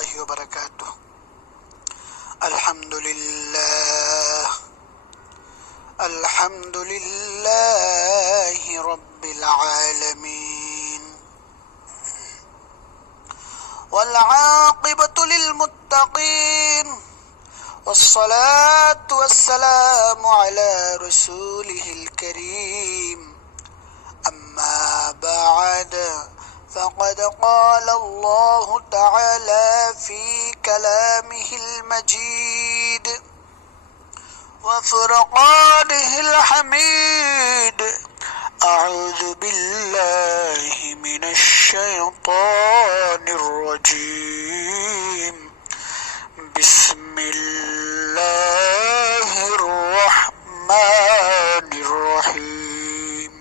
الله وبركاته. الحمد لله الحمد لله رب العالمين، والعاقبة للمتقين، والصلاة والسلام على رسوله الكريم. أما بعد، فقد قال الله تعالى في كلامه المجيد وفرقانه الحميد: أعوذ بالله من الشيطان الرجيم. بسم الله الرحمن الرحيم.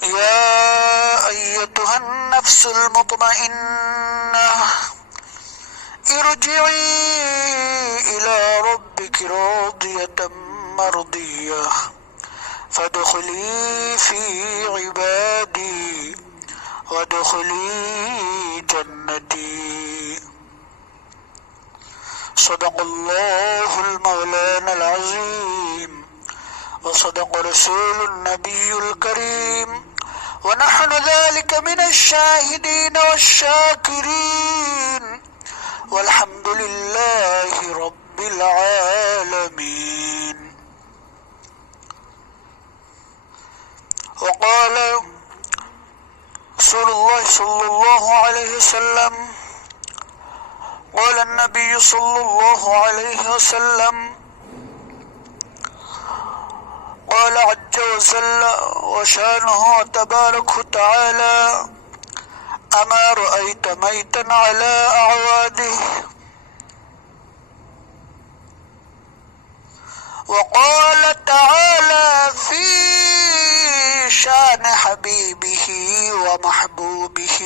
يا أيتها النفس المطمئنة، ارجعي إلى ربك راضية مرضية فادخلي في عبادي وادخلي جنتي. صدق الله المولانا العظيم، وصدق رسول النبي الكريم، ونحن ذلك من الشاهدين والشاكرين، والحمد لله رب العالمين. وقال رسول الله صلى الله عليه وسلم: قال النبي صلى الله عليه وسلم: قال عز وجل وشانه تبارك وتعالى: أما رأيت ميتا على أعواده. وقال تعالى في شان حبيبه ومحبوبه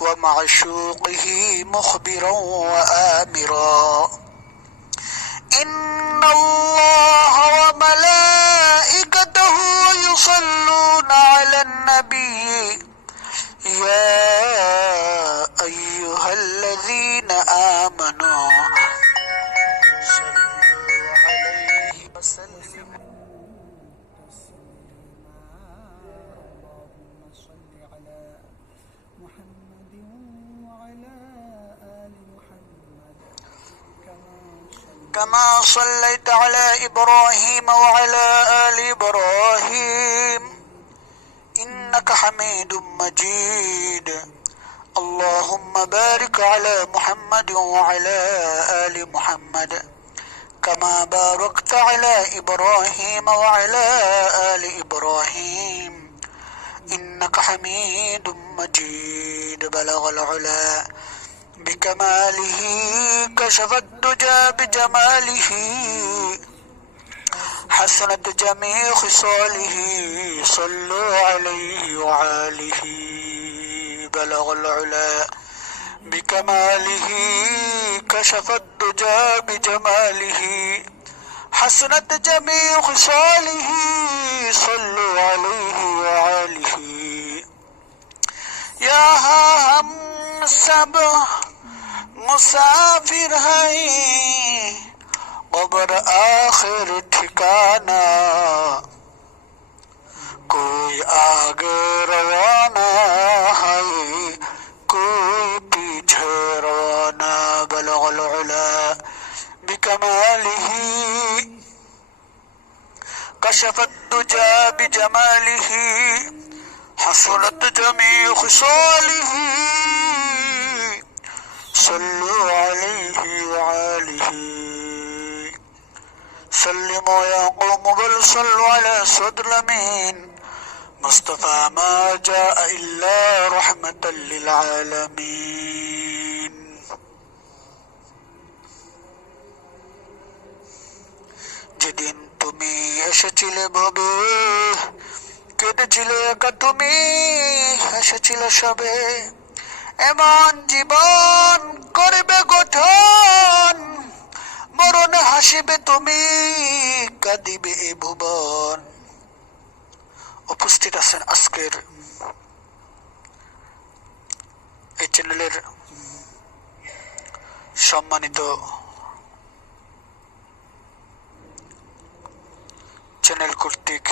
ومعشوقه مخبرا وآمرا: إن الله وملائكته يصلون على النبي يا أيها الذين آمنوا صلوا عليه وسلموا كما صليت على إبراهيم وعلى آل إبراهيم إنك حميد مجيد. اللهم بارك على محمد وعلى آل محمد كما باركت على إبراهيم وعلى آل إبراهيم إنك حميد مجيد. بلغ العلا بكماله، كشف الدجى بجماله، حسنت جميع خصاله، صلوا عليه وعاله. بلغ العلا بكماله، كشف الدجى بجماله، حسنت جميع خصاله، صلوا عليه وعاله. يا हम सब मुसाफिर हैं, कब्र आखिर ठिकाना, कोई आगे रवाना है, कोई पीछे रवाना. बलग العلا بكماله، كشف الدجى بجماله، حصلت جميع خصاله، صلوا عليه وعاله. سلموا يا قوم بل صلوا على صدر الأمين مصطفى ما جاء إلا رحمة للعالمين. যেদিন তুমি এসেছিলে ভবে, কেটেছিলে একা তুমি, হেসেছিলে সবে, এমন জীবন করবে গঠন, মরণে হাসিবে তুমি, কাঁদিবে এ ভুবন। উপস্থিত আছেন আজকের চ্যানেলের সম্মানিত চ্যানেল কর্তৃক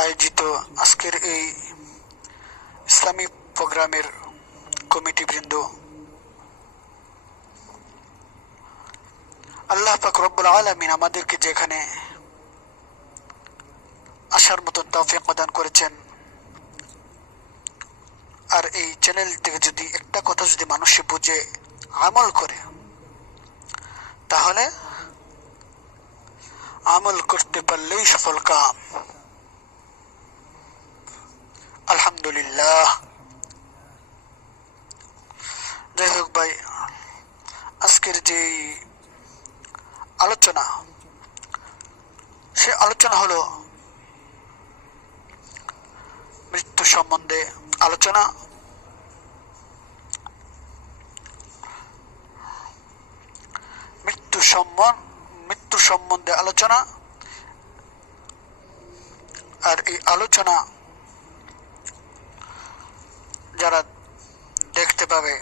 আয়োজিত আজকের এই ইসলামী প্রোগ্রামের কমিটি বৃন্দ, আল্লাহ পাক রব্বুল আলামিন আমাদেরকে যেখানে আসার মতন তৌফিক প্রদান করেছেন, আর এই চ্যানেল থেকে যদি একটা কথা যদি মানুষ বুঝে আমল করে, তাহলে আমল করতে পারলেই সফল কাম। আলহামদুলিল্লাহ। যাই হোক ভাই, আজকের যে আলোচনা, সে আলোচনা হলো মৃত্যু সম্বন্ধে আলোচনা। মৃত্যু সম্বন্ধে আলোচনা। আর এই আলোচনা যারা দেখতে পাবে,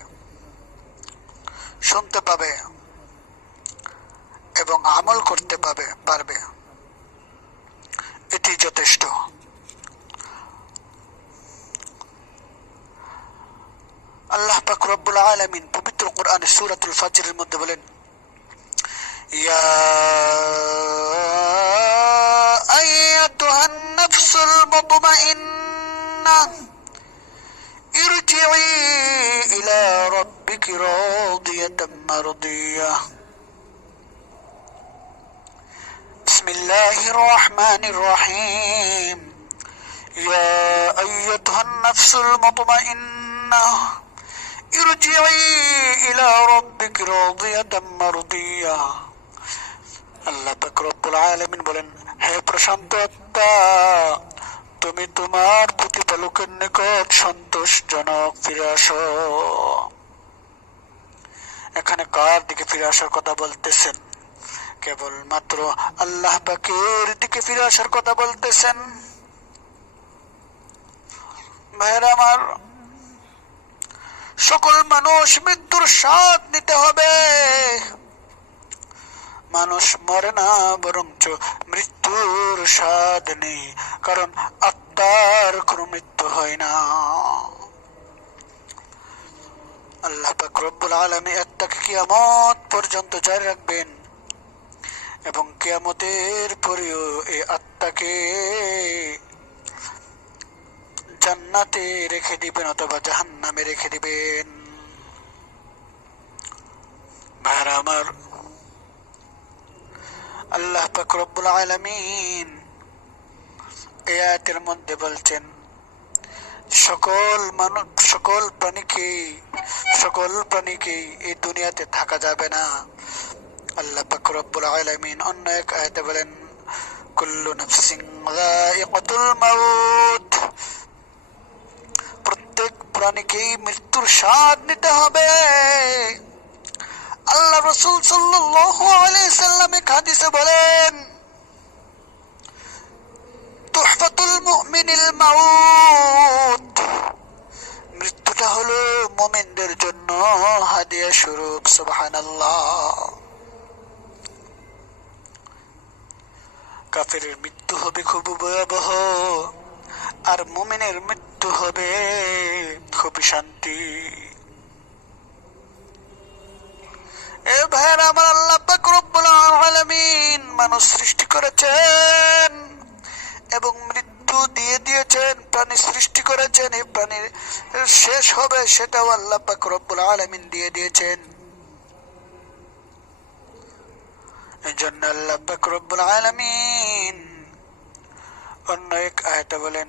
শুনতে পাবে এবং আমল করতে পারবে, এটি যথেষ্ট। আল্লাহ পাক রব্বুল আলামিন পবিত্র কোরআনে সূরাতুল ফাজরের মধ্যে বলেন, ইয়া আইয়াতুহান নাফসুল মুতমাইন্নাহ ইরজিই ইলা রাব্বিকি রাদিয়াতাম মারদিয়াহ। বিসমিল্লাহির রহমানির রহিম। ইয়া আইয়াতুহান নাফসুল মুতমাইন্নাহ ইরজিই ইলা রাব্বিকি রাদিয়াতাম মারদিয়াহ। আল্লাহ পাক রব্বুল আলামিন বলেন, হে প্রশান্ত আত্মা, তুমি তোমার প্রতিপালকের নিকট সন্তোষজনক ফিরে আসো। এখানে কার দিকে ফিরে আসার কথা বলতেছেন? কেবলমাত্র আল্লাহ পাকের দিকে ফিরে আসার কথা বলতেছেন। ভাইরা আমার, সকল মানুষ মৃত্যুর স্বাদ নিতে হবে। মানুষ মরে না, বরঞ্চ মৃত্যুর স্বাদ নেই, কারণ আত্মার কোনো মৃত্যু হয় না। আল্লাহ পাক রব্বুল আলামিন আত্মাকে কিয়ামত পর্যন্ত জারি রাখবেন এবং কিয়ামতের পরেও এই আত্মাকে জান্নাতে রেখে দিবেন অথবা জাহান্নামে রেখে দিবেন। ভাইরা আমার, আল্লাহ পাক রব্বুল আলামিন এই আয়াতের মধ্যে বলছেন, সকল প্রাণীকে এই দুনিয়াতে থাকা যাবে না। আল্লাহ পাক রব্বুল আলামিন অন্য এক আয়াতে বলেন, কুল্লু নাফসিন যায়িকাতুল মাউত। প্রত্যেক প্রাণীকেই মৃত্যুর স্বাদ নিতে হবে। আল্লাহ রাসূল সাল্লাল্লাহু আলাইহি সাল্লাম এক হাদিসে বলেন, তুহফাতুল মুমিনিল মাউত। মৃত্যুটা হলো মুমিনদের জন্য হাদিয়া স্বরূপ। সুবহানাল্লাহ। কাফেরের মৃত্যু হবে খুব ভয়াবহ, আর মুমিনের মৃত্যু হবে খুবই শান্তি। এ ভাইরা আমার, আল্লাহ পাক রব্বুল আলামিন মানুষ সৃষ্টি করেছেন এবং মৃত্যু দিয়ে দিয়েছেন। প্রাণী সৃষ্টি করেছেন, এই প্রাণীর শেষ হবে সেটাও আল্লাহ পাক রব্বুল আলামিন দিয়ে দিয়েছেন। এজন্য আল্লাহ পাক রব্বুল আলামিন অন্য এক আয়াতে বলেন,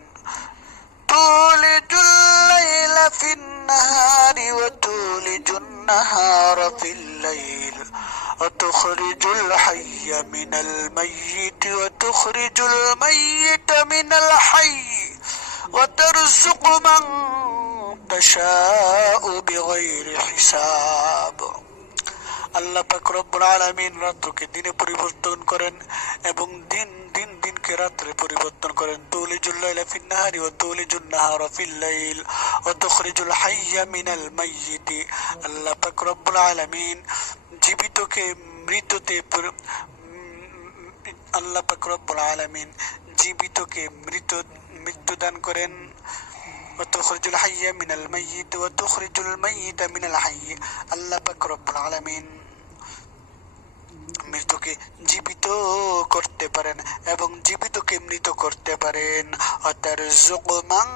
তুলিজুল লাইলা ফিন নাহারি ওয়া তুলিজুন নাহারা ফিল লাইল ওয়া তুখরিজুল হাইয়া মিনাল মাইয়িত ওয়া তুখরিজুল মাইয়িতা মিনাল হাইয়্য ওয়া তারযুকু মান তাশাউ বিগাইরি হিসাব। আল্লাহ পাক রব্বুল আলামিন রাতকে দিনে পরিবর্তন করেন এবং দিনকে দিনকে রাত্রে পরিবর্তন করেন। তুলিজুল লাইলা ফিন নাহারি ওয়া তুলিজুন নাহারা ফিল লাইল ওয়া তুখরিজুল হাইয়া মিনাল মাইয়িতি। আল্লাহ পাক রব্বুল আলামিন জীবিতকে মৃততে আল্লাহ পাক রব্বুল আলামিন জীবিতকে মৃত্যু দান করেন। وتخرج الحي من الميت وتخرج الميت من الحي। আল্লাহ পাক রব্বুল আলামিন মৃতকে জীবিত করতে পারেন এবং জীবিতকে মৃত করতে পারেন। আতারযুকু মান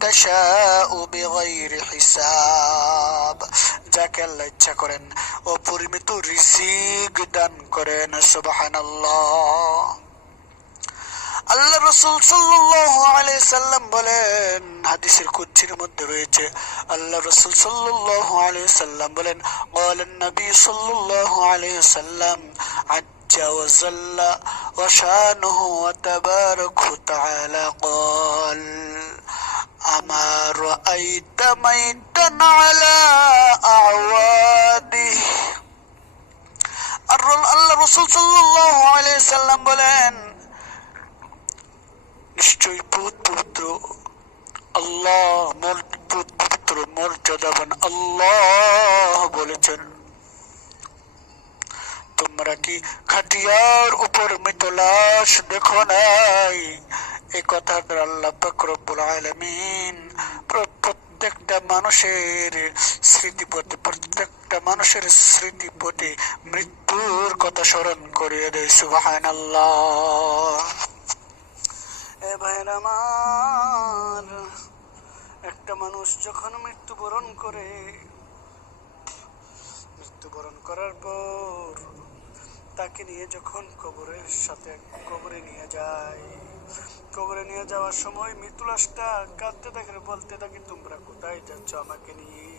তাশাউ বিগাইরি হিসাব। যাকে আল্লাহ ইচ্ছা করেন অপরিমিত রিজিক দান করেন। সুবহানাল্লাহ। আল্লাহ রাসূল সাল্লাল্লাহু আলাইহি সাল্লাম বলেন, হাদিসের কুদসির মধ্যে রয়েছে, আল্লাহ রাসূল সাল্লাল্লাহু আলাইহি সাল্লাম বলেন, قال النبي صلى الله عليه وسلم عز وجل وشانه وتبارك وتعالى قال أما رأيت ميتا على أعواده। আল্লাহ রাসূল সাল্লাল্লাহু আলাইহি সাল্লাম বলেন, নিশ্চয়ই পবিত্র আল্লাহ, পবিত্র মর্যাদাবান আল্লাহ বলেছেন, তোমরা কি খাটিয়ার উপর মৃত লাশ দেখো নাই? এই কথা দ্বারা আল্লাহ পাক রব্বুল আলামিন প্রত্যেকটা মানুষের স্মৃতিপটে মৃত্যুর কথা স্মরণ করিয়ে দেয়। সুবহানাল্লাহ। এ ভাইরা আমার, একটা মানুষ যখন মৃত্যুবরণ করার পর তাকে নিয়ে যখন কবরে নিয়ে যাওয়ার সময় মৃত্যু লাশটা কাঁদতে থাকে, বলতে থাকে, তোমরা কোথায় যাচ্ছ আমাকে নিয়ে?